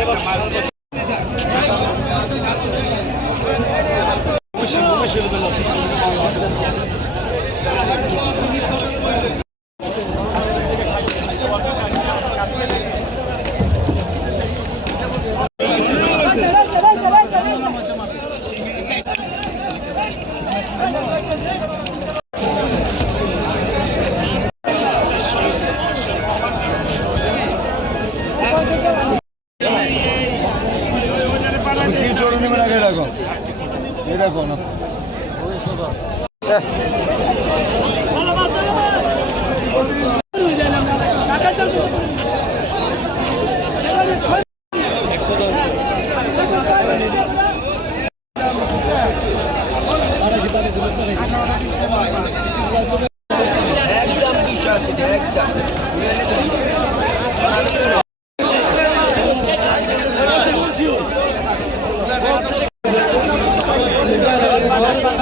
কি চোর নেবেন আগে দেখো। এটা একদম দুশো একদম। ঠিক আছে